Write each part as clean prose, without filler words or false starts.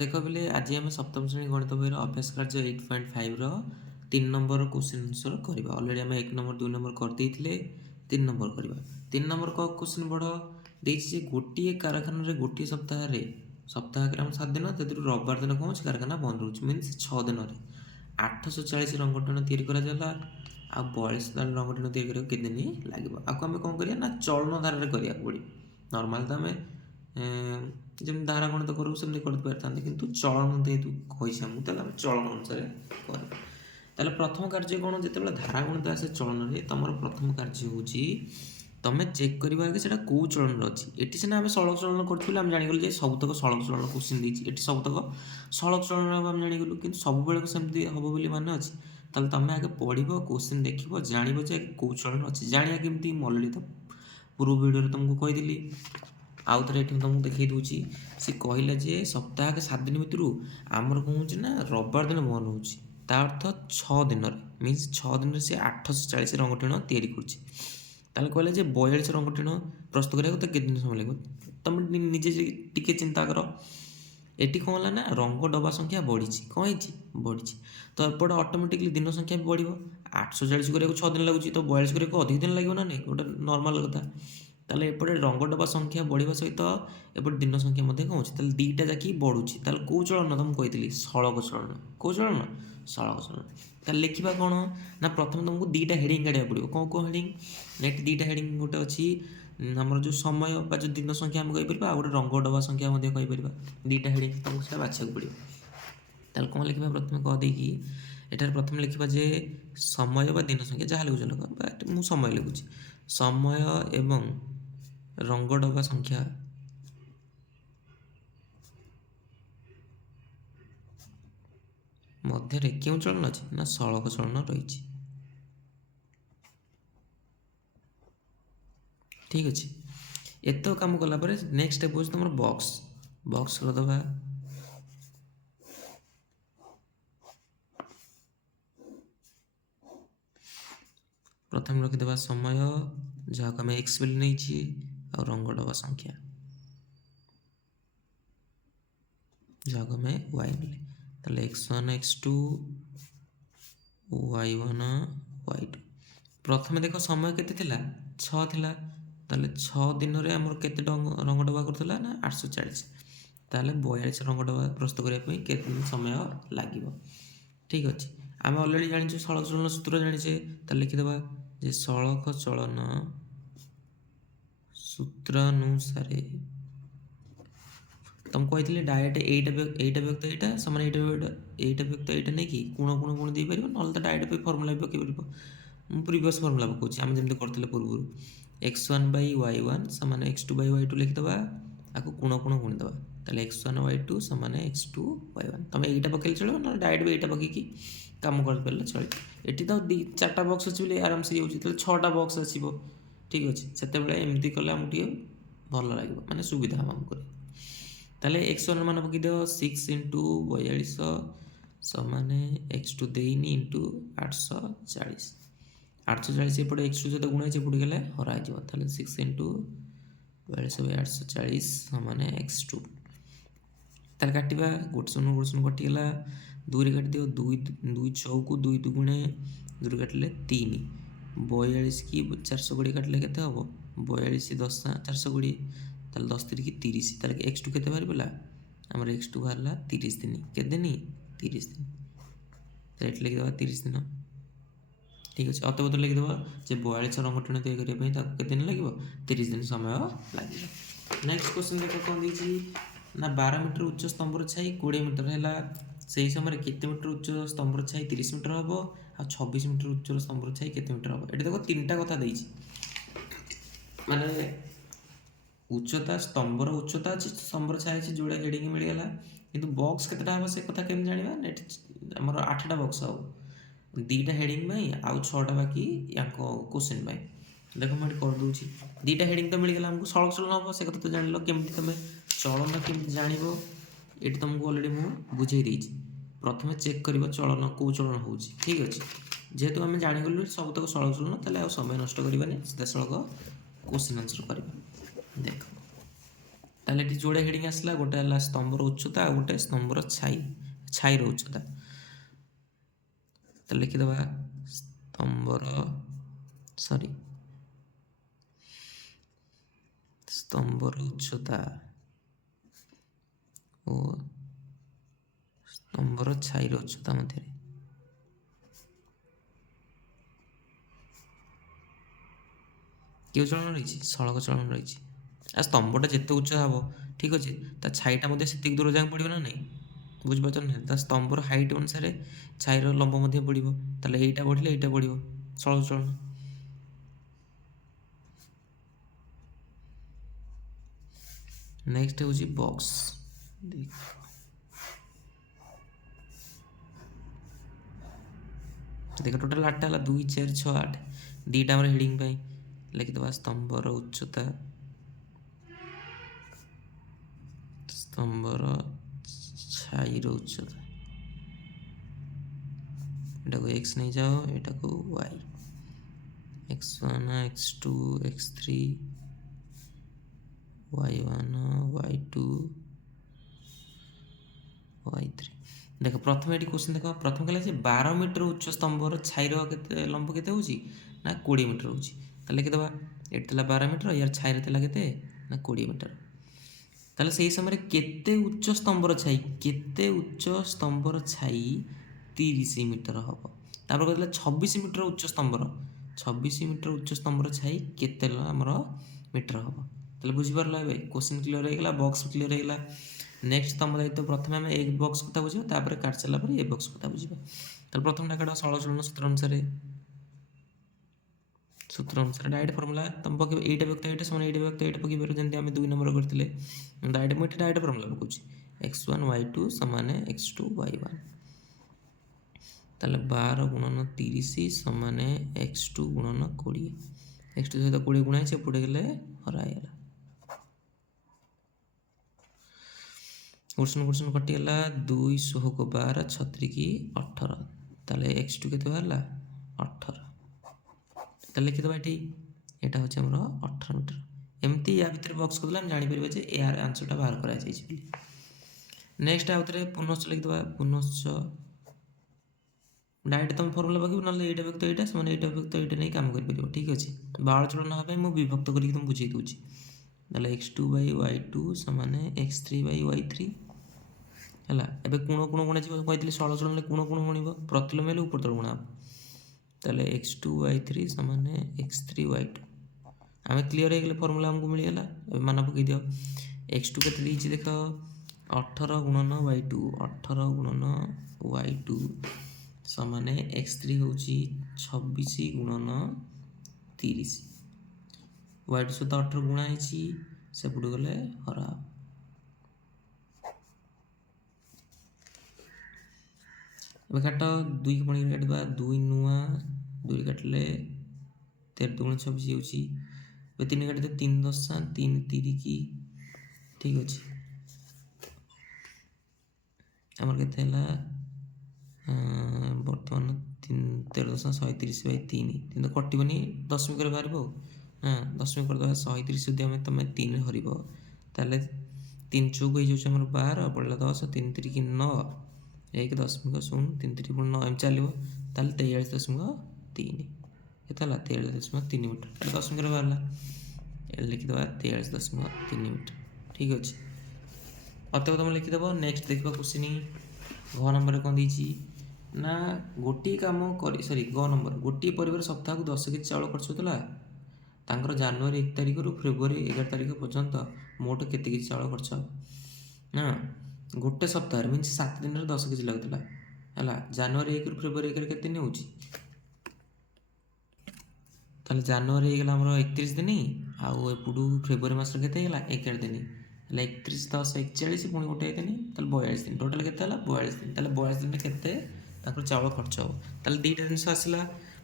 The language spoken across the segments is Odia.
ଦେଖ ପିଲେ ଆଜି ଆମେ ସପ୍ତମ ଶ୍ରେଣୀ ଗଣିତ ବହିର ଅଭ୍ୟାସ କାର୍ଯ୍ୟ 8.5ର 3 ନମ୍ବର କ୍ୱେଶ୍ଚିନ୍ ଆନ୍ସର କରିବା। ଅଲରେଡ଼ି ଆମେ 1 ନମ୍ବର 2 ନମ୍ବର କରିଦେଇଥିଲେ, 3 ନମ୍ବର କରିବା। 3 ନମ୍ବର କ୍ୱେଶ୍ଚିନ୍ ବଡ଼ ଦେଇଛି ଯେ ଗୋଟିଏ କାରଖାନାରେ ଗୋଟିଏ ସପ୍ତାହରେ ଆମ 7 ଦିନ, ସେଥିରୁ ରବିବାର ଦିନ କ'ଣ ହେଉଛି କାରଖାନା ବନ୍ଦ ରହୁଛି, ମିନ୍ସ 6 ଦିନରେ 840 ରଙ୍ଗଟିଣ ତିଆରି କରାଗଲା। ଆଉ 42 ରଙ୍ଗଟିଣ ତିଆରି କରିବାକୁ କେତେ ଦିନ ଲାଗିବ? ଆକୁ ଆମେ କ'ଣ କରିବା ନା ଚଳନ ଧାରାରେ କରିବାକୁ ପଡ଼ିବ। ନର୍ମାଲ ତ ଆମେ ଯେମିତି ଧାରା ଗଣିତ କରୁ ସେମିତି କରିପାରିଥାନ୍ତେ, କିନ୍ତୁ ଚଳନ ଯେହେତୁ କହିଛି ଆମକୁ, ତାହେଲେ ଆମେ ଚଳନ ଅନୁସାରେ କରିବା। ତାହେଲେ ପ୍ରଥମ କାର୍ଯ୍ୟ କ'ଣ? ଯେତେବେଳେ ଧାରା ଗଣିତ ଆସେ ଚଳନରେ, ତୁମର ପ୍ରଥମ କାର୍ଯ୍ୟ ହେଉଛି ତୁମେ ଚେକ୍ କରିବା କି ସେଇଟା କେଉଁ ଚଳନରେ ଅଛି। ଏଠି ସିନା ଆମେ ସଳକ ଚଳନ କରୁଥିଲେ, ଆମେ ଜାଣିଗଲୁ ଯେ ସବୁତକ ସଳକ ଚଳନ କ୍ୱେଶ୍ଚିନ୍ ଦେଇଛି, ଏଠି ସବୁତକ ସଳକ ଚଳନ ହେବ ଆମେ ଜାଣିଗଲୁ, କିନ୍ତୁ ସବୁବେଳେ ସେମିତି ହେବ ବୋଲି ମାନେ ଅଛି? ତାହେଲେ ତୁମେ ଆଗେ ପଢ଼ିବ, କ୍ୱେଶ୍ଚିନ୍ ଦେଖିବ, ଜାଣିବ ଯେ କେଉଁ ଚଳନ ଅଛି। ଜାଣିବା କେମିତି? ମୁଁ ଅଲରେଡ଼ି ତ ପୂର୍ବ ଭିଡ଼ିଓରେ ତୁମକୁ କହିଥିଲି, ଆଉ ଥରେ ଏଠି ତୁମକୁ ଦେଖାଇ ଦେଉଛି। ସେ କହିଲା ଯେ ସପ୍ତାହକେ 7 ଦିନ ଭିତରୁ ଆମର କ'ଣ ହେଉଛି ନା ରବିବାର ଦିନ ବନ୍ଦ ହେଉଛି। ତା ଅର୍ଥ 6 ଦିନରେ, ମିନ୍ସ 6 ଦିନରେ ସେ 840 ରଙ୍ଗଟିଣ ତିଆରି କରୁଛି। ତାହେଲେ କହିଲା ଯେ 42 ରଙ୍ଗଟିଣ ପ୍ରସ୍ତୁତ କରିବାକୁ ତ କେତେ ଦିନ ସମୟ ଲାଗିବ? ତୁମେ ନିଜେ ଟିକେ ଚିନ୍ତା କର। ଏଠି କ'ଣ ହେଲା ନା ରଙ୍ଗ ଡବା ସଂଖ୍ୟା ବଢ଼ିଛି। କ'ଣ ହେଇଛି? ବଢ଼ିଛି। ତ ଏପଟେ ଅଟୋମେଟିକଲି ଦିନ ସଂଖ୍ୟା ବି ବଢ଼ିବ। 840 କରିବାକୁ 6 ଦିନ ଲାଗୁଛି, ତ 42 କରିବାକୁ ଅଧିକ ଦିନ ଲାଗିବ ନା ନାହିଁ? ଗୋଟେ ନର୍ମାଲ କଥା। ତାହେଲେ ଏପଟେ ରଙ୍ଗ ଡବା ସଂଖ୍ୟା ବଢ଼ିବା ସହିତ ଏପଟେ ଦିନ ସଂଖ୍ୟା ମଧ୍ୟ କ'ଣ ହେଉଛି? ତାହେଲେ ଦୁଇଟା ଯାକି ବଢ଼ୁଛି। ତାହେଲେ କେଉଁ ଚଳନ? ତ ମୁଁ କହିଥିଲି ସଳକ ଚଳନ। କେଉଁ ଚଳନ? ସଳକ ଚଳନ। ତାହେଲେ ଲେଖିବା କ'ଣ ନା ପ୍ରଥମେ ତୁମକୁ ଦୁଇଟା ହେଡ଼ିଂ କାଢ଼ିବାକୁ ପଡ଼ିବ। କେଉଁ ହେଡ଼ିଂ? ଏଠି ଦୁଇଟା ହେଡ଼ିଂ, ଗୋଟେ ଅଛି ଆମର ଯେଉଁ ସମୟ ବା ଯେଉଁ ଦିନ ସଂଖ୍ୟା ଆମେ କହିପାରିବା, ଆଉ ଗୋଟେ ରଙ୍ଗ ଡବା ସଂଖ୍ୟା ମଧ୍ୟ କହିପାରିବା। ଦୁଇଟା ହେଡ଼ିଂ ତୁମକୁ ସେଇଟା ବାଛିବାକୁ ପଡ଼ିବ। ତାହେଲେ କ'ଣ ଲେଖିବା? ପ୍ରଥମେ ଦେଇକି ଏଠାରେ ପ୍ରଥମେ ଲେଖିବା ଯେ ସମୟ ବା ଦିନ ସଂଖ୍ୟା, ଯାହା ଲେଖୁଛ ଲେଖ, ମୁଁ ସମୟ ଲେଖୁଛି। ସମୟ ଏବଂ ରଙ୍ଗ ଡବା ସଂଖ୍ୟା ମଧ୍ୟରେ କେଉଁ ଚଳନ ଅଛି? ନା ସଳକ ଚଳନ ରହିଛି। ଠିକ୍ ଅଛି। ଏତକ କାମ କଲା ପରେ ନେକ୍ସଟ ଷ୍ଟେପ୍ ହେଉଛି ତୁମର ବକ୍ସ କରିଦେବା। ପ୍ରଥମେ ରଖିଦେବା ସମୟ, ଯାହାକୁ ଆମେ ଏକ୍ସ ବୋଲି ନେଇଛି, ଆଉ ରଙ୍ଗ ଡବା ସଂଖ୍ୟା, ଯାହାକୁ ଆମେ ୱାଇ ନେଲେ। ତାହେଲେ x1 x2 y1 y2। ପ୍ରଥମେ ଦେଖ ସମୟ କେତେ ଥିଲା? 6 ଥିଲା। ତାହେଲେ 6 ଦିନରେ ଆମର କେତେ ରଙ୍ଗ ଡବା କରୁଥିଲା ନା 840। ତାହେଲେ 42 ରଙ୍ଗ ଡବା ପ୍ରସ୍ତୁତ କରିବା ପାଇଁ କେତେ ଦିନ ସମୟ ଲାଗିବ? ଠିକ୍ ଅଛି। ଆମେ ଅଲରେଡ଼ି ଜାଣିଛୁ ସଳକ ଚଳନ ସୂତ୍ର ଜାଣିଛେ। ତାହେଲେ ଲେଖିଦେବା ଯେ ସଳକ ଚଳନ ସୂତ୍ରାନୁସାରେ ତୁମକୁ କହିଥିଲି ଡାଇରେକ୍ଟ ଏଇଟା ବ୍ୟକ୍ତ ଏଇଟା ସମାନ ଏଇଟା ବ୍ୟକ୍ତ ଏଇଟା ନେଇକି ଗୁଣ ଦେଇପାରିବ, ନହେଲେ ତ ଡାଇରେକ୍ଟ ବି ଫର୍ମୁଲା ବି ପକାଇ ପାରିବ। ମୁଁ ପ୍ରିଭିୟସ୍ ଫର୍ମୁଲା ପକାଉଛି, ଆମେ ଯେମିତି କରିଥିଲେ ପୂର୍ବରୁ। x1/y1 ସମାନ x2/y2 ଲେଖିଦେବା, ଆକୁ ଗୁଣିଦେବା। ତାହେଲେ x1 y2 ସମାନ x2 y1। ତୁମେ ଏଇଟା ପକାଇଲେ ଚଳିବ, ନହେଲେ ଡାଇରେକ୍ଟ ବି ଏଇଟା ପକାଇକି କାମ କରିପାରିଲେ ଚଳିବ। ଏଠି ତ 4ଟା ବକ୍ସ ଅଛି ବୋଲି ଆରାମସେ ହେଉଛି, ତାହେଲେ 6ଟା ବକ୍ସ ଆସିବ। ଠିକ୍ ଅଛି। ସେତେବେଳେ ଏମିତି କଲେ ଆମକୁ ଟିକେ ଭଲ ଲାଗିବ, ମାନେ ସୁବିଧା ହେବ ଆମକୁ। ତାହେଲେ x1 ମାନ ପକାଇଦିଅ, 6 × 42 ସମାନେ x2 ଦେଇନି ଇଣ୍ଟୁ 840। 840 ଏପଟେ x2 ସହିତ ଗୁଣା ହେଇଛି, ଏପଟେ ଗଲେ ହରା ହେଇଯିବ। ତାହେଲେ 6 × 42/840 ସମାନେ x2। ତାହେଲେ କାଟିବା, ଗୋଟେ ଶୂନ କଟିଗଲା। 2ରେ କାଟିଦିଅ, 2 6କୁ 2 ଦୁଗୁଣେ, 2ରେ କାଟିଲେ 3। 42 କି 420 କାଟିଲେ କେତେ ହେବ? 42 10 420। ତାହେଲେ 10 3 30। ତାହେଲେ x2 କେତେ ବାହାରି ପଡ଼ିଲା? ଆମର x2 ବାହାରିଲା 30 ଦିନ। କେତେ ଦିନ? 30 ଦିନ। ତାହେଲେ ଏଠି ଲେଖିଦେବା 30 ଦିନ। ଠିକ୍ ଅଛି। ଅତବତ ଲେଖିଦେବା ଯେ 42 ରଙ୍ଗଟିଣ ତିଆରି କରିବା ପାଇଁ ତାକୁ କେତେ ଦିନ ଲାଗିବ? 30 ଦିନ ସମୟ ଲାଗିବ। ନେକ୍ସଟ କ୍ୱେଶ୍ଚନ୍ ଦେଖ କ'ଣ ଦେଇଛି ନା 12 ମିଟର ଉଚ୍ଚ ସ୍ତମ୍ଭର ଛାଇ 20 ମିଟର ହେଲା। ସେହି ସମୟରେ କେତେ ମିଟର ଉଚ୍ଚ ସ୍ତମ୍ଭର ଛାଇ 30 ମିଟର ହେବ, ଆଉ 26 ମିଟର ଉଚ୍ଚ ସ୍ତମ୍ଭର ଛାଇ କେତେ ମିଟର ହେବ? ଏଠି ଦେଖ 3ଟା କଥା ଦେଇଛି, ମାନେ ଉଚ୍ଚତା, ସ୍ତମ୍ଭର ଉଚ୍ଚତା ଅଛି, ସ୍ତମ୍ଭର ଛାଇ ଅଛି, ଯୋଉଟା ହେଡ଼ିଂ ମିଳିଗଲା। କିନ୍ତୁ ବକ୍ସ କେତେଟା ହେବ ସେ କଥା କେମିତି ଜାଣିବା? ଏଠି ଆମର 8ଟା ବକ୍ସ ହେବ, 2ଟା ହେଡ଼ିଂ ପାଇଁ ଆଉ 6ଟା ବାକି ୟାଙ୍କ କ୍ୱେଶ୍ଚିନ୍ ପାଇଁ। ଦେଖ ମୁଁ ଏଠି କରିଦେଉଛି। 2ଟା ହେଡ଼ିଂ ତ ମିଳିଗଲା ଆମକୁ, ସଳକ ଚଳନ ହେବ ସେ କଥା ତ ଜାଣିଲ। କେମିତି ତୁମେ ଚଳନ କେମିତି ଜାଣିବ ଏଠି ତୁମକୁ ଅଲରେଡ଼ି ମୁଁ ବୁଝେଇ ଦେଇଛି। ପ୍ରଥମେ ଚେକ୍ କରିବ ଚଳନ କେଉଁ ଚଳନ ହେଉଛି। ଠିକ୍ ଅଛି। ଯେହେତୁ ଆମେ ଜାଣିଗଲୁ ସବୁତକ ସଳକ ଚଳନ, ତାହେଲେ ଆଉ ସମୟ ନଷ୍ଟ କରିବାନି, ସିଧାସଳଖ କ୍ୱେଶ୍ଚିନ୍ ଆନ୍ସର କରିବା। ଦେଖ ତାହେଲେ ଏଠି ଯୋଡ଼େ ହେଡ଼ିଂ ଆସିଲା, ଗୋଟେ ହେଲା ସ୍ତମ୍ଭର ଉଚ୍ଚତା ଆଉ ଗୋଟେ ସ୍ତମ୍ଭର ଛାଇର ଉଚ୍ଚତା। ତାହେଲେ ଲେଖିଦେବା ସ୍ତମ୍ଭର ଉଚ୍ଚତା ଓ ସ୍ତମ୍ଭର ଛାଇର ଉଚ୍ଚତା ମଧ୍ୟରେ କେଉଁ ଚଳନ ରହିଛି? ସଳକ ଚଳନ ରହିଛି। ଆଉ ସ୍ତମ୍ଭଟା ଯେତେ ଉଚ୍ଚ ହେବ ଠିକ୍ ଅଛି, ତା ଛାଇଟା ମଧ୍ୟ ସେତିକି ଦୂର ଯାଏଁ ପଡ଼ିବ ନା ନାହିଁ? ବୁଝିପାରୁଛ ନା? ତା ସ୍ତମ୍ଭର ହାଇଟ୍ ଅନୁସାରେ ଛାଇର ଲମ୍ବ ମଧ୍ୟ ପଡ଼ିବ। ତାହେଲେ ଏଇଟା ବଢ଼ିଲେ ଏଇଟା ବଢ଼ିବ, ସଳକ ଚଳନ। ନେକ୍ସଟ ହେଉଛି ବକ୍ସ। ଦେଖ ଟୋଟାଲ 8ଟା ହେଲା, 2 4 6 8, 2ଟା ଆମର ହେଡ଼ିଂ ପାଇଁ। ଲେଖିଦେବା ସ୍ତମ୍ଭର ଉଚ୍ଚତା, ସ୍ତମ୍ଭର ଛାଇର ଉଚ୍ଚତା। ଏଟାକୁ x ନେଇଯାଅ, ଏଟାକୁ y, x1 x2 x3 y1 y2 y3। ଦେଖ ପ୍ରଥମେ ଏଠି କ୍ୱେଶ୍ଚିନ୍ ଦେଖ, ପ୍ରଥମେ କହିଲା ଯେ 12 ମିଟର ଉଚ୍ଚ ସ୍ତମ୍ଭର ଛାଇର କେତେ ଲମ୍ବ କେତେ ହେଉଛି ନା 20 ମିଟର ହେଉଛି। ତାହେଲେ ଲେଖିଦେବା ଏଠି ଥିଲା 12 ମିଟର, ୟାର ଛାଇର ଥିଲା କେତେ ନା 20 ମିଟର। ତାହେଲେ ସେହି ସମୟରେ କେତେ ଉଚ୍ଚ ସ୍ତମ୍ଭର ଛାଇ 30 ମିଟର ହେବ। ତାପରେ କହିଥିଲା 26 ମିଟର ଉଚ୍ଚ ସ୍ତମ୍ଭର, 26 ମିଟର ଉଚ୍ଚ ସ୍ତମ୍ଭର ଛାଇ କେତେ ଆମର ମିଟର ହେବ। ତାହେଲେ ବୁଝିପାରିଲ, ଏବେ କ୍ୱେଶ୍ଚିନ୍ କ୍ଲିୟର ହେଇଗଲା, ବକ୍ସ କ୍ଲିୟର ହେଇଗଲା। ନେକ୍ସଟ ତମ ଦାୟିତ୍ୱ, ପ୍ରଥମେ ଆମେ ଏ ବକ୍ସ କଥା ବୁଝିବା, ତାପରେ କାଟି ସାରିଲା ପରେ ଏ ବକ୍ସ କଥା ବୁଝିବା। ତାହେଲେ ପ୍ରଥମଟା କାଟ, ସଳକ ଚଳନ ସୂତ୍ର ଅନୁସାରେ ଡାଇରେକ୍ଟ ଫର୍ମୁଲା ତମ ପକେଇବ, ଏଇଟା ବ୍ୟକ୍ତ ଏଇଟା ସମାନ ଏଇଟା ବ୍ୟକ୍ତ ଏଇଟା ପକେଇ ପାରିବ, ଯେମିତି ଆମେ 2 ନମ୍ବର କରିଥିଲେ। ମୁଁ ଏଠି ଡାଇରେକ୍ଟ ଫର୍ମୁଲା ପକାଉଛି, x1 y2 ସମାନ x2 y1। ତାହେଲେ 12 ଗୁଣନ 30 ସମାନ x2 ଗୁଣନ 20। x2 ସହିତ 20 ଗୁଣା ହେଇଛି, ଏପଟେ ଗଲେ ହରା ହେଇଗଲା। କୋଶ୍ଚିନ୍ କଟିଗଲା। 2 × 12 36 18। ତାହେଲେ x2 କେତେ ବାହାରିଲା 18। ତାହେଲେ ଲେଖିଦେବା ଏଠି, ଏଇଟା ହେଉଛି ଆମର 18 ମିଟର। ଏମିତି ୟା ଭିତରେ ବକ୍ସ କରିଦେଲେ ଆମେ ଜାଣିପାରିବା ଯେ ଏହାର ଆନ୍ସରଟା ବାହାର କରାଯାଇଛି ବୋଲି। ନେକ୍ସଟ ଆଉ ଥରେ ପୁନଶ୍ଚ ଲେଖିଦେବା, ପୁନଶ୍ଚ ଡାଇରେକ୍ଟ ତୁମ ଫର୍ମୁଲା ପକାଇବ, ନହେଲେ ଏଇଟା ବ୍ୟକ୍ତ ଏଇଟା ସମାନ ଏଇଟା ବ୍ୟକ୍ତ ଏଇଟା ନେଇ କାମ କରିପାରିବ। ଠିକ୍ ଅଛି, ବାଳ ଚଳନ ହେବା ପାଇଁ ମୁଁ ବିଭକ୍ତ କରିକି ତୁମକୁ ବୁଝେଇ ଦେଉଛି। ତାହେଲେ x2 / y2 ସମାନ x3 / y3 ହେଲା। ଏବେ ଗୁଣ ଯିବ, କହିଥିଲି ସଳକ ଚଳନରେ ଗୁଣ ଗଣିବ, ପ୍ରତିଲୋମ ହେଲେ ଉପର ତଳ ଗୁଣା ହେବ। ତାହେଲେ x2 y3 ସମାନ x3 y2। ଆମେ କ୍ଲିୟର ହେଇଗଲେ, ଫର୍ମୁଲା ଆମକୁ ମିଳିଗଲା। ଏବେ ମାନ ପକାଇ ଦିଅ, x2 କେତେ ଦେଇଛି ଦେଖ 18 ଗୁଣନ y2, 18 ଗୁଣନ y2 ସମାନେ x3 ହେଉଛି 26 ଗୁଣନ 30। y2 ସହିତ 18 ଗୁଣା ହେଇଛି, ସେପଟୁ ଗଲେ ହରା। ଏବେ କାଟ, 2 କୁ ପୁଣି କାଟିବା, 2 ନୂଆ 2 କାଟିଲେ 13 × 2 = 26 ହେଉଛି। ଏବେ 3 କାଟିଲେ 3 × 10 3 ତିରିକି। ଠିକ୍ ଅଛି, ଆମର କେତେ ହେଲା ବର୍ତ୍ତମାନ 13 × 10 130/3। କିନ୍ତୁ କଟିବନି, ଦଶମିକରେ ବାହାରିବ ଆଉ। ଦଶମିକ କରିଦେବା, 130 ଯଦି ତମେ 3 ହରିବ, ତାହେଲେ 3 ଚଉକ ହେଇଯାଉଛି ଆମର 12, ପଡ଼ିଲା 10, 3 ତିରିକି 9, 1.0 3 3 ପୁଣି 9 ଏମିତି ଚାଲିବ। ତାହେଲେ 43.3 କେତେ ହେଲା 43.3 ମିଟର। ଏଇଟା ଦଶମିକରେ ବାହାରିଲା, ଏଠି ଲେଖିଦେବା 43.3 ମିଟର। ଠିକ୍ ଅଛି, ଅତକ ତୁମେ ଲେଖିଦେବ। ନେକ୍ସଟ ଦେଖିବା କ୍ୱେଶ୍ଚିନ୍ ଘ ନମ୍ବରରେ କ'ଣ ଦେଇଛି ନା, ଗୋଟିଏ ପରିବାର ସପ୍ତାହକୁ 10 କେଜି ଚାଉଳ ଖର୍ଚ୍ଚ ହେଉଥିଲା। ତାଙ୍କର ଜାନୁଆରୀ 1 ତାରିଖରୁ ଫେବୃଆରୀ 11 ତାରିଖ ପର୍ଯ୍ୟନ୍ତ ମୋଟ କେତେ କେଜି ଚାଉଳ ଖର୍ଚ୍ଚ ହେବ ନା, ଗୋଟେ ସପ୍ତାହରେ ମିନ୍ସ 7 ଦିନରେ 10 କେଜି ଲାଗୁଥିଲା ହେଲା। ଜାନୁଆରୀ 1ରୁ ଫେବୃଆରୀ 1 କେତେ ଦିନ ହେଉଛି, ତାହେଲେ ଜାନୁଆରୀ ହେଇଗଲା ଆମର 31 ଦିନ, ଆଉ ଏପଟୁ ଫେବୃଆରୀ ମାସରେ କେତେ ହେଇଗଲା 11 ଦିନ, ହେଲେ 31 + 10 41, ପୁଣି ଗୋଟେ ଦିନ, ତାହେଲେ 42 ଦିନ। ଟୋଟାଲ କେତେ ହେଲା 42 ଦିନ। ତାହେଲେ 42 ଦିନରେ କେତେ ତାଙ୍କର ଚାଉଳ ଖର୍ଚ୍ଚ ହେବ। ତାହେଲେ ଦୁଇଟା ଜିନିଷ ଆସିଲା।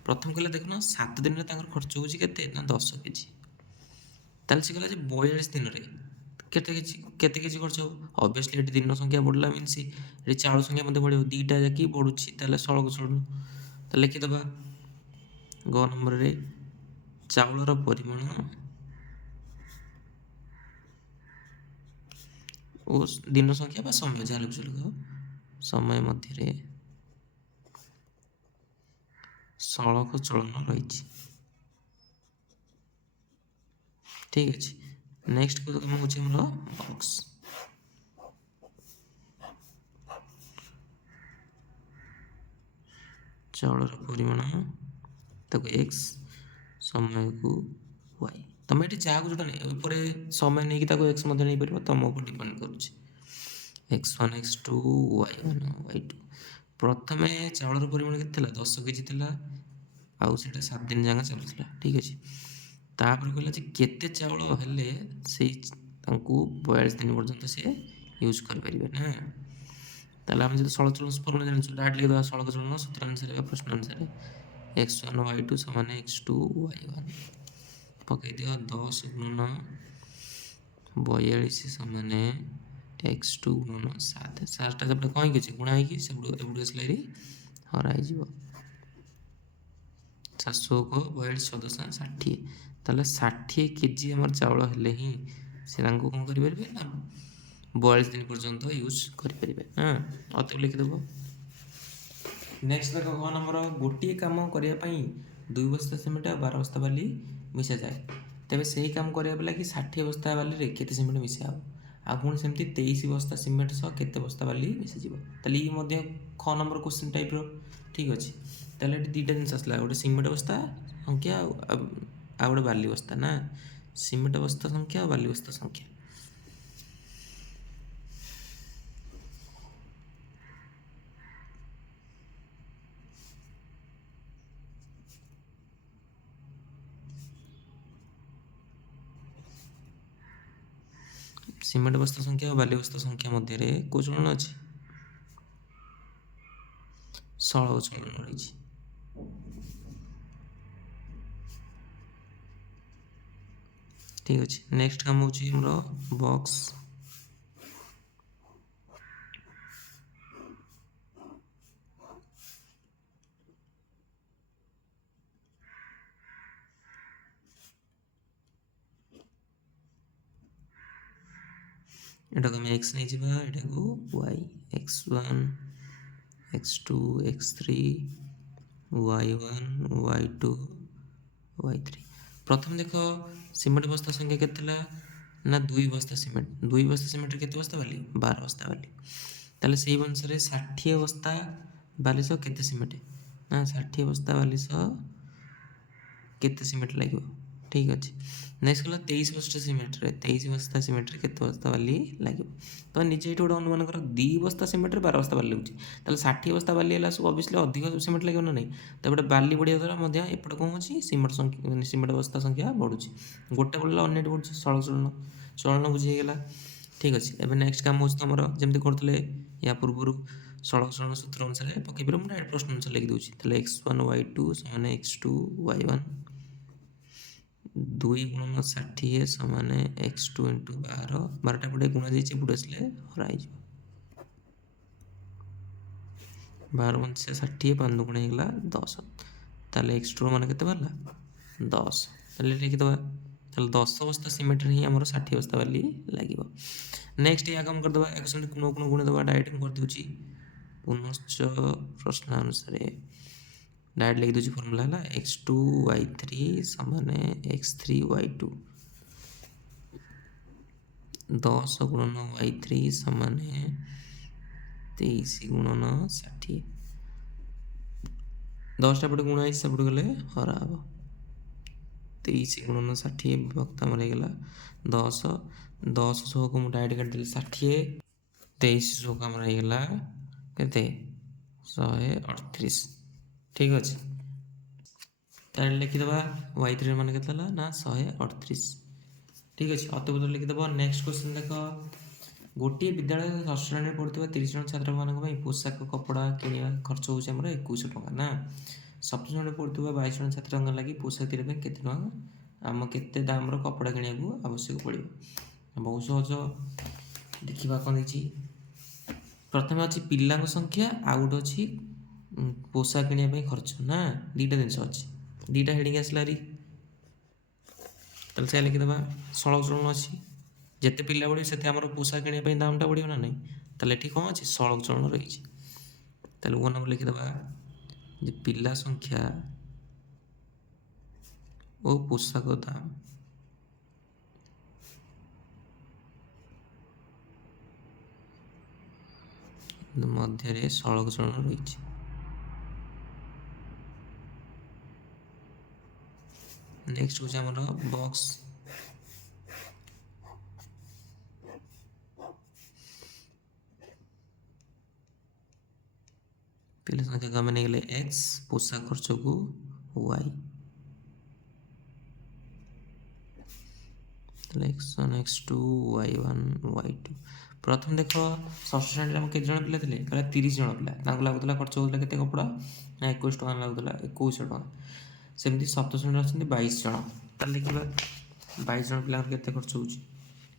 ପ୍ରଥମ କହିଲା ଦେଖୁନ 7 ଦିନରେ ତାଙ୍କର ଖର୍ଚ୍ଚ ହେଉଛି କେତେ ନା 10 କେଜି। ତାହେଲେ ସେ କହିଲା ଯେ 42 ଦିନରେ କେତେ କେଜି ଖର୍ଚ୍ଚ ହେବ। ଅବଭିୟସ୍ଲି ଏଠି ଦିନ ସଂଖ୍ୟା ବଢ଼ିଲା ମିନ୍ସ ଏଠି ଚାଉଳ ସଂଖ୍ୟା ମଧ୍ୟ ବଢ଼ିବ, ଦୁଇଟା ଯାକି ବଢ଼ୁଛି। ତାହେଲେ ସଳକ ଚଳନ। ତାହେଲେ ଲେଖିଦେବା ଗ ନମ୍ବରରେ ଚାଉଳର ପରିମାଣ ଓ दिन संख्या बा समय जहाँ लिख समय मध्य सड़क चलन रही। ठीक अच्छे नेक्स्ट कम हो बॉक्स चाउल परिमाण तक एक्स समय को वाई तुम ये जहाँ को जो समय नहीं कि एक्स नहीं पार तुम ऊपर डिपेंड कर X one X two Y one Y two प्रथम चाउल परिमाण के 10 केजी थी आउ 7 दिन जाक चलूला ठीक अच्छे तापर कहला केते चाउल हेले से 42 दिन पर्यंत सी यूज करें ना ताहले आम जो सड़क चलन फर्मुला जानूँ डायरेक्ट लिखिदेवा सड़क चलन सूत्र अनुसार प्रश्न अनुसार एक्स वन वाई टू समान एक्स टू वाई वन पकई दिया 10 गुणन 42 समान एक्स टू गुणन 7 7टा जब कहीं कि गुणा होगी आसला हर 700 को 42 14 60 ताहले 60 केजी आम चाउल हेले ही से कौन करेंगे ना 42 दिन पर्यंत यूज करेंगे हाँ अत लिखिदेव नेक्स्ट देख क नंबर गोटे कम करने 2 बस्ता सिमेंट और 12 बस्ता बाली मिसा जाए तेज से कम करने लगे 60 बस्ता बाली केते सिमेंट मिसा हो आ पुणी सेमती 23 बस्ता सिमेंट सह केते बस्ता बाली मिसाଯିव ताहले ये ख नंबर क्वेश्चन टाइप ठीक अच्छे ताहले दुईटा जिन आसला गोटे सिमेंट बस्ता संख्या आ गोटे बाली बस्ता ना सिमेंट बस्ता संख्या और बाली बस्ता संख्या सिमेंट बस्ता संख्या और बाली बस्ता संख्या मध्य कौ चलन अच्छे सड़क चलन रही ठीक अच्छे नेक्स्ट काम हो बॉक्स एटा को एक्स नहीं जावा एटा को Y X one X two X three Y one Y two Y three प्रथम देख सिमेंट बस्ता संख्या के ना 2 बस्ता सिमेंट के बस्ता बाली 12 बस्ता बाली ताले से अनुसार 60 बस्ता बाली सह केते सिमेंट ना 60 बस्ता बाली सह केते सिमेंट लगे ठीक अच्छे नेक्स्ट गला 23 बस्ता सिमेंट के बस्ता बाली लगे तो निजे ये गोटे अनुमान कर 2 बस्ता सिमेंट 12 बस्ता बाली लगे 60 बस्ता बाली है ऑब्वियसली अधिक सिमेंट लगे ना नहीं तो गोटे बाली बढ़िया द्वारा एपटे कौन हो सिमेंट बस्ता संख्या बढ़ुची गोटे बढ़ला अन्य बढ़ुची सड़क चलन बुझीगला ठीक अच्छे एवं नेक्स्ट काम हो तुम जमी करते या पूर्व सड़क चलन सूत्र अनुसार पकई पारे मुझे प्रश्न अनुसार लिखिदे एक्स वन वाई टू समान एक्स टू वाई वन 2 गुणन 60 समान एक्स टू इंटू 12 पटे गुणा जाइए बुढ़े आसले हर 12 पंचे 60 5 गुण होगा 10 ताले एक्स टू मान के 10 लिखिदेवा 10 बस्ता सिमेंट ही आम 60 बस्ता बाली लगे नेक्स्ट या कम करदे एक गुण गुणदेवा डायरेक्ट करदे पुनश्च प्रश्न अनुसार डायरेक्ट लिखि दूसरी फर्मुला है एक्स टू वाई थ्री समान एक्स थ्री वाई टू 10 गुणन वाई थ्री समान 23 गुणन 60 10टा पटे गुणा सेपटे गले हरा हम 23 गुणन 60 विभक्त आम होगा 10 10 सौ को मुझे डायरेक्ट काटिदेली 60 23 सौ को आम होगा के 138 ठीक अच्छे तार लिखिदेवा वाई थ्री मान के ना 138 ठीक अच्छे अतुबद लिखिदेव नेक्स्ट क्वेश्चन देख गोटे विद्यालय षष्ठ श्रेणी पढ़ुवा 30 जन छात्र मान पोशाक कपड़ा किणवा खर्च हो 2100 टका ना सप्तम श्रेणी पढ़ुवा 22 जन छात्र लगी पोशाक किणवा के आम के दाम कपड़ा किणवा आवश्यक पड़ो बहुत सहज देखा कौन देखिए प्रथम अच्छी पिला संख्या आउ गोटे अच्छी पोशाक किणवा खर्च ना दुईटा जिन अच्छी दुईटा हेडिंग आसला से लिखिदेवा सड़क चलन अच्छी ଯେତେ ପିଲା ବଢ଼ିବେ ସେତେ ଆମର ପୋଷାକ କିଣିବା ପାଇଁ ଦାମଟା ବଢ଼ିବ ନା ନାହିଁ। ତାହେଲେ ଏଠି କ'ଣ ଅଛି ସଳଖ ଚଳନ ରହିଛି। ତାହେଲେ ଓ ନମ୍ବର ଲେଖିଦେବା ଯେ ପିଲା ସଂଖ୍ୟା ଓ ପୋଷାକ ଦାମ ମଧ୍ୟରେ ସଳଖ ଚଳନ ରହିଛି। ନେକ୍ସଟ ହେଉଛି ଆମର ବକ୍ସ। ପିଲା ସଂଖ୍ୟାକୁ ଆମେ ନେଇଗଲେ x, ପୋଷାକ ଖର୍ଚ୍ଚକୁ y। x1 x2 y1 y2। ପ୍ରଥମେ ଦେଖ ଷଷ୍ଠ ଶ୍ରେଣୀରେ ଆମ କେତେ ଜଣ ପିଲା ଥିଲେ? କହିଲା 30 ଜଣ ପିଲା। ତାଙ୍କୁ ଲାଗୁଥିଲା ଖର୍ଚ୍ଚ ହେଉଥିଲା କେତେ କପଡ଼ା? ନା 21 ଟଙ୍କା ଲାଗୁଥିଲା, 2100 ଟଙ୍କା। ସେମିତି ସପ୍ତମ ଶ୍ରେଣୀରେ ଅଛନ୍ତି 22 ଜଣ। ତାହେଲେ ଦେଖିବା 22 ଜଣ ପିଲାଙ୍କର କେତେ ଖର୍ଚ୍ଚ ହେଉଛି।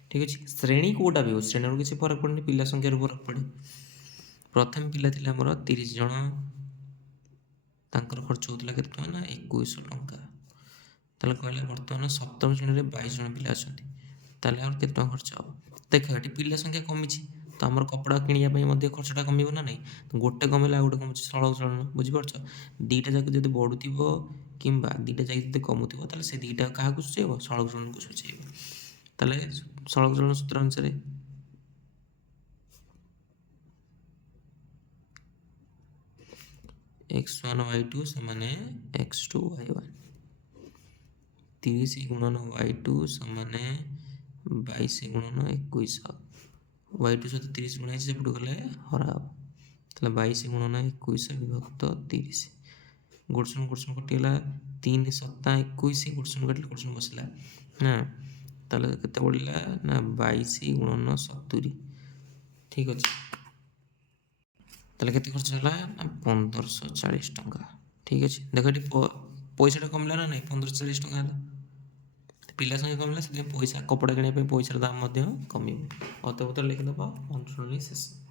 ଠିକ୍ ଅଛି, ଶ୍ରେଣୀ କେଉଁଟା ବି ହଉ, ଶ୍ରେଣୀରୁ କିଛି ଫରକ ପଡ଼େନି, ପିଲା ସଂଖ୍ୟାରୁ ଫରକ ପଡ଼େ। ପ୍ରଥମେ ପିଲା ଥିଲେ ଆମର 30 ଜଣ, ତାଙ୍କର ଖର୍ଚ୍ଚ ହେଉଥିଲା କେତେ ଟଙ୍କା? ନା 2100 ଟଙ୍କା। ତାହେଲେ କହିଲା ବର୍ତ୍ତମାନ ସପ୍ତମ ଶ୍ରେଣୀରେ 22 ଜଣ ପିଲା ଅଛନ୍ତି, ତାହେଲେ ଆମର କେତେ ଟଙ୍କା ଖର୍ଚ୍ଚ ହେବ? ଦେଖ ଏଠି ପିଲା ସଂଖ୍ୟା କମିଛି, ତ ଆମର କପଡ଼ା କିଣିବା ପାଇଁ ମଧ୍ୟ ଖର୍ଚ୍ଚଟା କମିବ ନା ନାହିଁ। ଗୋଟେ କମିଲେ ଆଉ ଗୋଟେ କମୁଛି, ସଳଖ ଚଳନ, ବୁଝିପାରୁଛ? ଦୁଇଟା ଯାକ ଯଦି ବଢ଼ୁଥିବ କିମ୍ବା ଦୁଇଟା ଯାକ ଯଦି କମୁଥିବ, ତାହେଲେ ସେ ଦୁଇଟା କାହାକୁ ସୂଚାଇବ? ସଳଖ ଚଳନକୁ ସୂଚାଇବ। ତାହେଲେ ସଳଖ ଚଳନ ସୂତ୍ର ଅନୁସାରେ x1 y2 ସମାନେ x2 y1। 30 ଗୁଣନ y2 ସମାନେ 22 ଗୁଣନ 2100। y2 ସହିତ 30 ଗୁଣା ହେଇଛି, ସେପଟୁ ଗଲେ ହରା ହେବ। ତାହେଲେ 22 ଗୁଣନ 21 ବିଭକ୍ତ 30। ଗୋଟେ ଶୂନ କଟିଗଲା, 3 7 21, ଗୋଟେ ଶୂନ କାଟିଲେ ଗୋଟେ ଶୂନ ବସିଲା ନା। ତାହେଲେ କେତେ ବଢ଼ିଲା? ନା 22 ଗୁଣନ 70। ଠିକ୍ ଅଛି, ତାହେଲେ କେତେ ଖର୍ଚ୍ଚ ହେଲା? ନା 1540 ଟଙ୍କା। ଠିକ୍ ଅଛି, ଦେଖ ଏଠି ପଇସାଟା କମିଲା ନା ନାହିଁ? 1540 ଟଙ୍କା ହେଲା। ପିଲା ସଂଖ୍ୟା କମିଲା, ସେଥିପାଇଁ ପଇସା କପଡ଼ା କିଣିବା ପାଇଁ ପଇସାର ଦାମ ମଧ୍ୟ କମିବ। ଅତଃ ଲେଖିଦେବା ଅନୁଶୀଳନୀ ଶେଷ।